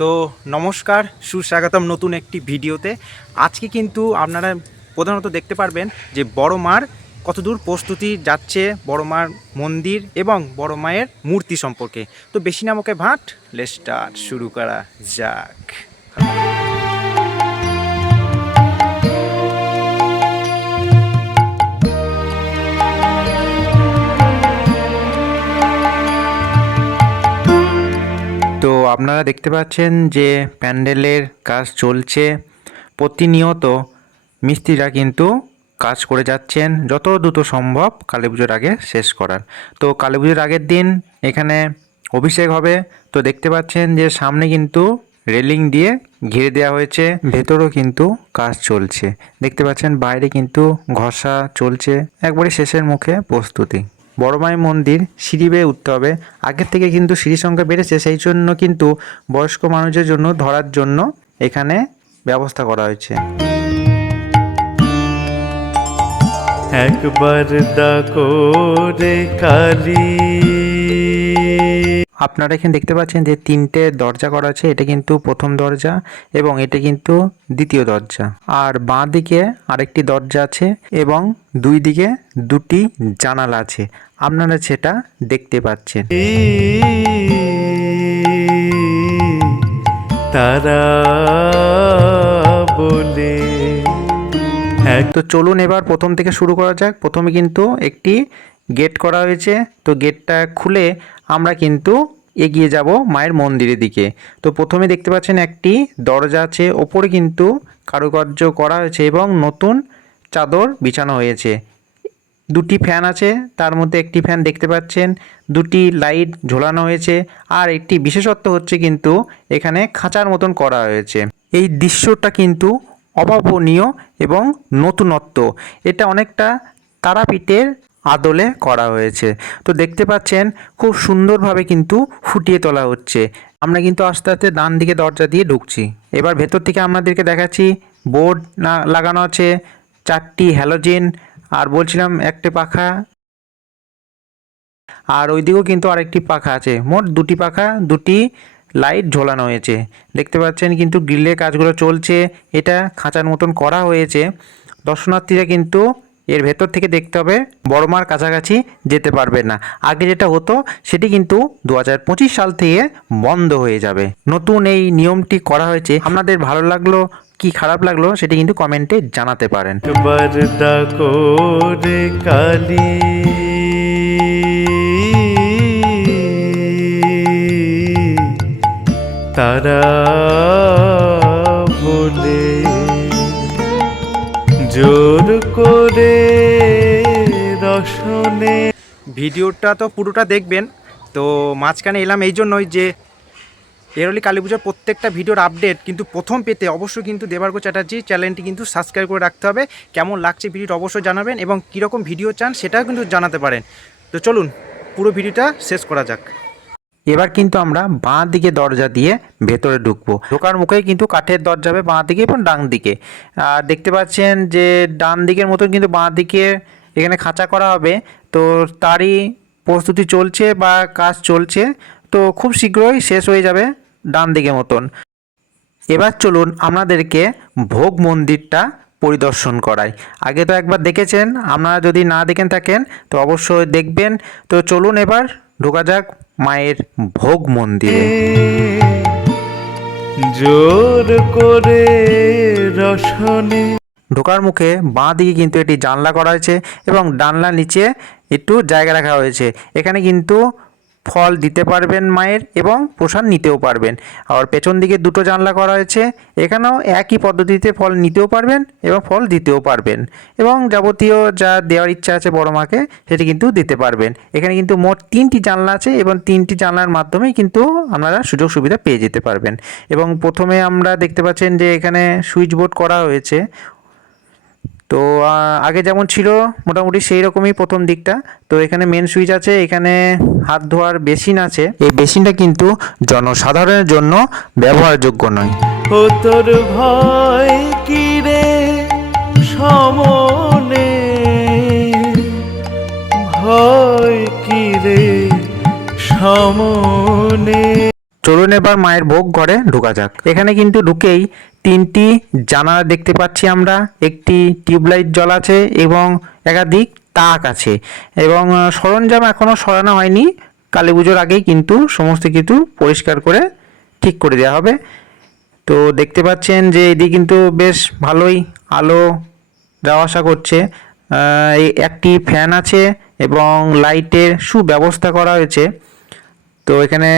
তো নমস্কার, সুস্বাগতম নতুন একটি ভিডিওতে। আজকে কিন্তু আপনারা প্রধানত দেখতে পারবেন যে বড় মার কতদূর প্রস্তুতি যাচ্ছে, বড় মার মন্দির এবং বড় মায়ের মূর্তি সম্পর্কে। তো বেশি নামকে ভাট লেস্টার শুরু করা যাক। আপনারা দেখতে পাচ্ছেন যে প্যান্ডেলের কাজ চলছে। প্রতিনিয়ত মিস্ত্রিরা কিন্তু কাজ করে যাচ্ছেন। যত দ্রুত সম্ভব কালী পুজোর আগে শেষ করার। তো কালী পুজোর আগের দিন এখানে অভিষেক হবে। তো দেখতে পাচ্ছেন যে সামনে কিন্তু রেলিং দিয়ে ঘিরে দেওয়া হয়েছে। ভেতরেও কিন্তু কাজ চলছে। দেখতে পাচ্ছেন বাইরে কিন্তু ঘষা চলছে। একবারে শেষের মুখে প্রস্তুতি। বড় মায়ের মন্দির সিঁড়ি বেয়ে উঠতে হবে। আগের থেকে কিন্তু সিঁড়ির সংখ্যা বেড়েছে, সেই জন্য কিন্তু বয়স্ক মানুষের জন্য ধরার জন্য এখানে ব্যবস্থা করা হয়েছে। একবার দা রে কালী আপনারা এখানে দেখতে পাচ্ছেন যে তিনটে দরজা করা আছে। এটা কিন্তু প্রথম দরজা এবং এটা কিন্তু দ্বিতীয় দরজা। আর বাঁ দিকে আরেকটি দরজা আছে এবং দুই দিকে দুটি জানালা আছে। আপনারা সেটা দেখতে পাচ্ছেন। তারা বলে এক তো চলুন এবার প্রথম থেকে শুরু করা যাক। প্রথমে কিন্তু একটি গেট করা হয়েছে। তো গেটটা খুলে আমরা কিন্তু এগিয়ে যাব মায়ের মন্দিরের দিকে। তো প্রথমে দেখতে পাচ্ছেন একটি দরজা আছে, ওপরে কিন্তু কারুকার্য করা হয়েছে এবং নতুন চাদর বিছানো হয়েছে। দুটি ফ্যান আছে, তার মধ্যে একটি ফ্যান দেখতে পাচ্ছেন, দুটি লাইট ঝোলানো হয়েছে আর একটি বিশেষত্ব হচ্ছে কিন্তু এখানে খাঁচার মতন করা হয়েছে। এই দৃশ্যটা কিন্তু অভাবনীয় এবং নতুনত্ব। এটা অনেকটা তারাপীঠের আদলে করা হয়েছে। তো দেখতে পাচ্ছেন, খুব সুন্দরভাবে কিন্তু ফুটিয়ে তোলা হচ্ছে। আমরা কিন্তু আস্তে আস্তে ডান দিকে দরজা দিয়ে ঢুকছি। এবার ভেতর থেকে আপনাদেরকে দেখাচ্ছি, বোর্ড না লাগানো আছে, চারটি হ্যালোজেন, আর বলছিলাম একটি পাখা। আর ওইদিকেও কিন্তু আরেকটি পাখা আছে। মোট দুটি পাখা, দুটি লাইট ঝোলানো হয়েছে। দেখতে পাচ্ছেন কিন্তু গ্রিলের কাজগুলো চলছে। এটা খাঁচার মতন করা হয়েছে। দর্শনার্থীরা কিন্তু এর ভেতর থেকে দেখতে হবে বড় মার কাছাকাছি যেতে পারবে না। আগে যেটা হতো, সেটি কিন্তু দু হাজার পঁচিশ সাল থেকে বন্ধ হয়ে যাবে। নতুন এই নিয়মটি করা হয়েছে। আপনাদের ভালো লাগল, কি খারাপ লাগল, সেটি কিন্তু কমেন্টে জানাতে পারেন। তারা বলে জোর করে রসনে ভিডিওটা তো পুরোটা দেখবেন, তো মাঝখানে এলাম এই জন্যই যে এরলি কালী পুজোর প্রত্যেকটা ভিডিওর আপডেট কিন্তু প্রথম পেতে অবশ্যই কিন্তু দেবার্গ চ্যাটার্জি চ্যানেলটি কিন্তু সাবস্ক্রাইব করে রাখতে হবে। কেমন লাগছে ভিডিওটা অবশ্যই জানাবেন এবং কীরকম ভিডিও চান সেটাও কিন্তু জানাতে পারেন। তো চলুন পুরো ভিডিওটা শেষ করা যাক। এবার কিন্তু আমরা বাঁ দিকে দরজা দিয়ে ভেতরে ঢুকবো। ঢোকার মুখেই কিন্তু কাঠের দরজা হবে বাঁ দিকে এবং ডান দিকে। আর দেখতে পাচ্ছেন যে ডান দিকের মতন কিন্তু বাঁ দিকে এখানে খাঁচা করা হবে। তো তারই প্রস্তুতি চলছে বা কাজ চলছে। তো খুব শীঘ্রই শেষ হয়ে যাবে ডান দিকে মতন। এবার চলুন আপনাদেরকে ভোগ মন্দিরটা পরিদর্শন করাই। আগে তো একবার দেখেছেন, আপনারা যদি না দেখেন থাকেন তো অবশ্যই দেখবেন। তো চলুন এবার ঢোকা যাক। মায়ের ভোগ মন্দিরে। জোর করে রসনে। ঢোকার মুখে বাঁ দিকে কিন্তু এটি জানলা করা হয়েছে এবং ডানলা নিচে একটু জায়গা রাখা হয়েছে। এখানে কিন্তু ফল দিতে পারবেন মায়ের এবং প্রসাদ নিতেও পারবেন। আর পেছন দিকে দুটো জানলা করা হয়েছে, এখানেও একই পদ্ধতিতে ফল নিতেও পারবেন এবং ফল দিতেও পারবেন। এবং যাবতীয় যা দেওয়ার ইচ্ছা আছে বড় মাকে, সেটি কিন্তু দিতে পারবেন। এখানে কিন্তু মোট তিনটি জানলা আছে এবং তিনটি জানলার মাধ্যমেই কিন্তু আপনারা সুযোগ সুবিধা পেয়ে যেতে পারবেন। এবং প্রথমে আমরা দেখতে পাচ্ছেন যে এখানে সুইচ বোর্ড করা হয়েছে। তো আগে যেমন ছিল, মোটামুটি সেই রকমই প্রথম দিকটা। তো এখানে মেন সুইচ আছে, এখানে হাত ধোয়ার বেসিন আছে। এই বেসিনটা কিন্তু জনসাধারণের জন্য ব্যবহারযোগ্য নয়। ও তোর ভয় কি রে? সমনে এবার মায়ের ভোগ ঘরে ঢোকা যাক। এখানে কিন্তু ঢুকেই তিনটি জানালা দেখতে পাচ্ছি আমরা। একটি টিউবলাইট জল আছে এবং একাধিক তাক আছে এবং সরঞ্জাম এখনও সরানো হয়নি। কালী পুজোর আগেই কিন্তু সমস্ত কিছু পরিষ্কার করে ঠিক করে দেওয়া হবে। তো দেখতে পাচ্ছেন যে এদিকে কিন্তু বেশ ভালোই আলো যাওয়া আসা করছে। একটি ফ্যান আছে এবং লাইটের সুব্যবস্থা করা হয়েছে। তো এখানে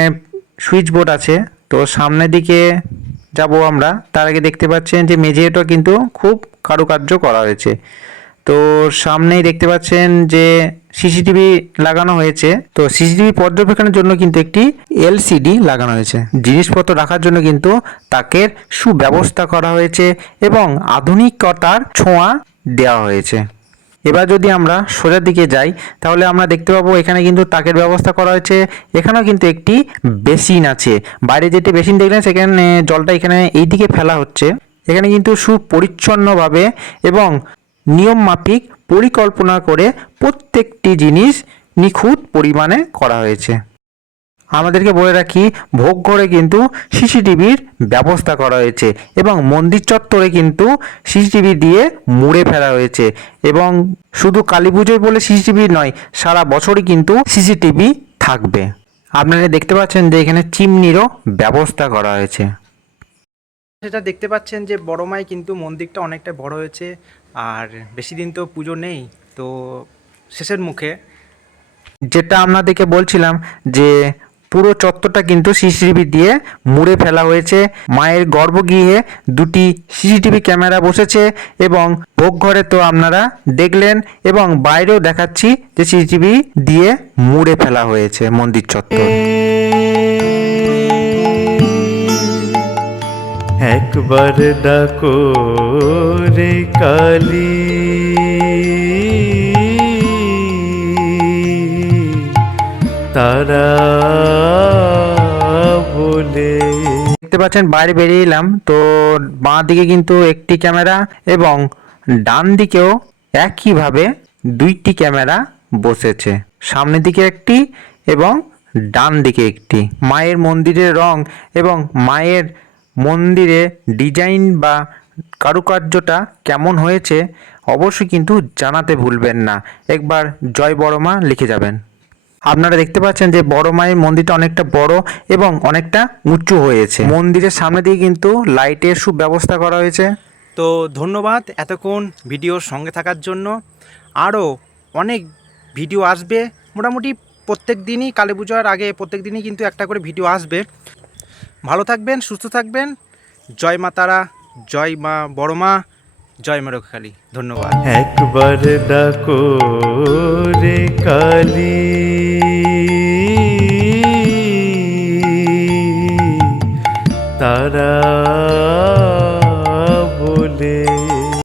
সুইচ বোর্ড আছে। তো সামনের দিকে যাব আমরা। তার আগে দেখতে পাচ্ছেন যে মেঝেটা কিন্তু খুব কারুকার্য করা হয়েছে। তো সামনেই দেখতে পাচ্ছেন যে সিসিটিভি লাগানো হয়েছে। তো সিসিটিভি পর্যবেক্ষণের জন্য কিন্তু একটি এলসিডি লাগানো হয়েছে। জিনিসপত্র রাখার জন্য কিন্তু তাকের সুব্যবস্থা করা হয়েছে এবং আধুনিকতার ছোঁয়া দেওয়া হয়েছে। এবার যদি আমরা সোজার দিকে যাই, তাহলে আমরা দেখতে পাবো এখানে কিন্তু তাকের ব্যবস্থা করা হয়েছে। এখানেও কিন্তু একটি বেসিন আছে। বাইরে যেটি বেসিন দেখলেন, সেখানে জলটা এখানে এই দিকে ফেলা হচ্ছে। এখানে কিন্তু সুপরিচ্ছন্নভাবে এবং নিয়ম মাফিক পরিকল্পনা করে প্রত্যেকটি জিনিস নিখুঁত পরিমাণে করা হয়েছে। আমাদেরকে বলে রাখি ভোগ ঘরে কিন্তু সিসিটিভির ব্যবস্থা করা হয়েছে এবং মন্দির চত্বরে কিন্তু সিসিটিভি দিয়ে মুড়ে ফেলা হয়েছে এবং শুধু কালী পুজোয় বলে সিসিটিভি নয় সারা বছরই কিন্তু সিসিটিভি থাকবে। আপনারা দেখতে পাচ্ছেন যে এখানে চিমনিরও ব্যবস্থা করা হয়েছে। সেটা দেখতে পাচ্ছেন যে বড় মাই কিন্তু মন্দিরটা অনেকটা বড় হয়েছে আর বেশি দিন তো পুজো নেই তো শেষের মুখে। যেটা আপনাদেরকে বলছিলাম যে পুরো চত্বরটা কিন্তু সিসিটিভি দিয়ে মুড়ে ফেলা হয়েছে। মায়ের গর্ভগৃহে দুটি সিসিটিভি ক্যামেরা বসেছে এবং ভোগ ঘরে তো আপনারা দেখলেন এবং বাইরেও দেখাচ্ছি যে সিসিটিভি দিয়ে মুড়ে ফেলা হয়েছে মন্দির চত্বর। একবার ডাকো রে কালী। তারা বলে। দেখতে পাচ্ছেন, বাইরে বেরিয়ে এলাম। তো বাঁ দিকে কিন্তু একটি ক্যামেরা এবং ডান দিকেও একইভাবে দুইটি ক্যামেরা বসেছে। সামনের দিকে একটি এবং ডান দিকে একটি। মায়ের মন্দিরের রং এবং মায়ের মন্দিরে ডিজাইন বা কারুকার্যটা কেমন হয়েছে, অবশ্যই কিন্তু জানাতে ভুলবেন না। একবার জয় বড় মা লিখে যাবেন। আপনারা দেখতে পাচ্ছেন যে বড় মায়ের মন্দিরটা অনেকটা বড় এবং অনেকটা উঁচু হয়েছে। মন্দিরের সামনে দিয়ে কিন্তু লাইটের সুব্যবস্থা করা হয়েছে। তো ধন্যবাদ এতক্ষণ ভিডিওর সঙ্গে থাকার জন্য। আরও অনেক ভিডিও আসবে। মোটামুটি প্রত্যেক দিনই কালী পুজোর আগে প্রত্যেক দিনই কিন্তু একটা করে ভিডিও আসবে। ভালো থাকবেন সুস্থ থাকবেন। জয় মা তারা জয় মা বড় মা জয় মা রক্ষালী ধন্যবাদ। একবার ডাকো রে কালী। Hara